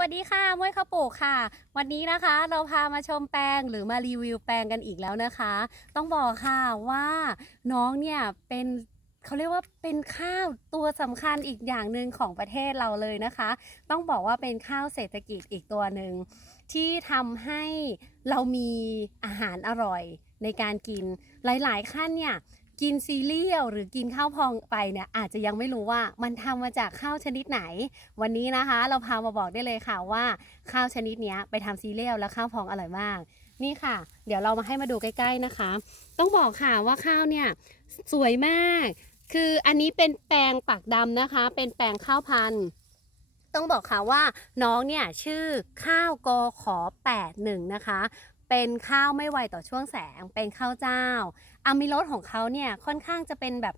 วัสดีค่ะมวยข้าวปลูกค่ะ วันนี้นะคะเราพามาชมแปลงหรือมารีวิวแปลงกันอีกแล้วนะคะ ต้องบอกค่ะว่าน้องเนี่ยเป็นเขาเรียกว่าเป็นข้าวตัวสำคัญอีกอย่างหนึ่งของประเทศเราเลยนะคะ ต้องบอกว่าเป็นข้าวเศรษฐกิจอีกตัวหนึ่งที่ทำให้เรามีอาหารอร่อยในการกินหลาย ๆ ขั้นเนี่ย กินซีเรียลหรือกินข้าวพองไปเนี่ยอาจจะยังไม่รู้ว่ามันทำมาจากข้าวชนิดไหน วันนี้นะคะ เราพามาบอกได้เลยค่ะว่าข้าวชนิดนี้ไปทำซีเรียลแล้วข้าวพองอร่อยมาก นี่ค่ะ เดี๋ยวเรามาให้มาดูใกล้ ๆนะคะ ต้องบอกค่ะว่าข้าวเนี่ยสวยมาก คืออันนี้เป็นแปลงปักดำนะคะ เป็นแปลงข้าวพันธุ์ต้องบอกค่ะว่าน้องเนี่ยชื่อข้าวกอขอ81นะคะ เป็นข้าวไม่ไวต่อช่วงแสง เป็นข้าวเจ้าอะมิโลสของเขาเนี่ยค่อนข้างจะเป็นแบบ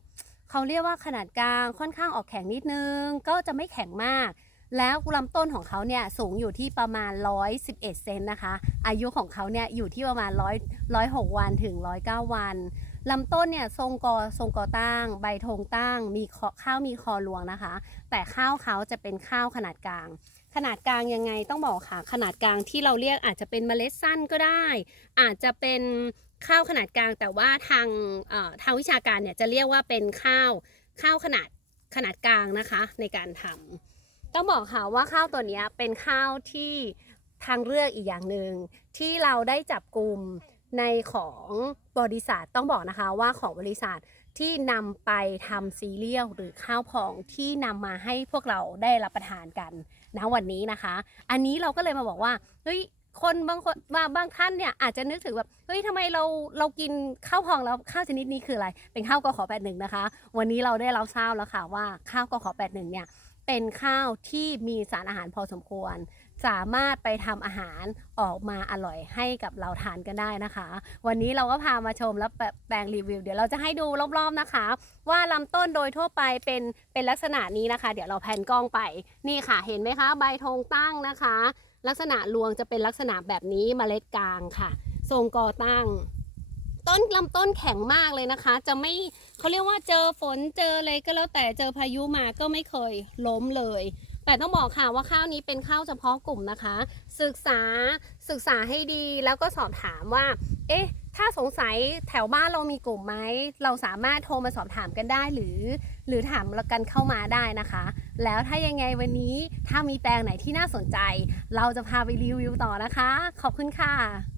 เขาเรียกว่าขนาดกลางค่อนข้างออกแข็งนิดนึง ก็จะไม่แข็งมาก แล้วลำต้นของเขาเนี่ยสูงอยู่ที่ประมาณ 111 เซนนะคะ อายุของเขาเนี่ยอยู่ที่ประมาณ100 106 วันถึง 109 วัน ลำต้นเนี่ยทรงกอทรงกอตั้ง ใบธงตั้ง มีคอข้าวมีคอหลวงนะคะ แต่ข้าวเขาจะเป็นข้าวขนาดกลาง ขนาดกลางยังไงต้องบอกค่ะ ขนาดกลางที่เราเรียกอาจจะเป็นเมล็ดสั้นก็ได้ อาจจะเป็นข้าวขนาดกลาง แต่ว่าทางทางวิชาการเนี่ยจะเรียกว่าเป็นข้าวข้าวขนาดขนาดกลางนะคะในการทำต้องบอกค่ะว่าข้าวตัวเนี้ยเป็นข้าวที่ทางเลือกอีกอย่างหนึ่งที่เราได้จับกลุ่ม ในของบริษัทต้องบอกนะคะว่าของบริษัทที่นำไปทำซีเรียลหรือข้าวพองที่นำมาให้พวกเราได้รับประทานกันนะวันนี้นะคะ อันนี้เราก็เลยมาบอกว่าเฮ้ยคนบางคนบางบางท่านเนี่ยอาจจะนึกถึงแบบเฮ้ยทำไมเราเรากินข้าวพองแล้วข้าวชนิดนี้คืออะไร เป็นข้าวกขอ81นะคะ วันนี้เราได้รับทราบแล้วค่ะว่าข้าวกขอ81เนี่ยเป็นข้าวที่มีสารอาหารพอสมควร สามารถไปทำอาหารออกมาอร่อยให้กับเราทานกันได้นะคะ วันนี้เราก็พามาชมและแปลงรีวิว เดี๋ยวเราจะให้ดูรอบๆนะคะ ว่าลำต้นโดยทั่วไปเป็นเป็นลักษณะนี้นะคะ เดี๋ยวเราแพนกล้องไปนี่ค่ะ เห็นไหมคะ ใบธงตั้งนะคะ ลักษณะรวงจะเป็นลักษณะแบบนี้เมล็ดกลางค่ะ ทรงกอตั้ง ต้นลำต้นแข็งมากเลยนะคะ จะไม่เขาเรียกว่าเจอฝนเจออะไรก็แล้วแต่เจอพายุมาก็ไม่เคยล้มเลย แต่ต้องบอกค่ะว่าข้าวนี้เป็นข้าวเฉพาะกลุ่มนะคะ ศึกษาศึกษาให้ดีแล้วก็สอบถามว่า เอ๊ะ ถ้าสงสัยแถวบ้านเรามีกลุ่มไหม เราสามารถโทรมาสอบถามกันได้หรือ หรือถามกันเข้ามาได้นะคะ แล้วถ้ายังไงวันนี้ถ้ามีแปลงไหนที่น่าสนใจ เราจะพาไปรีวิวต่อนะคะ ขอบคุณค่ะ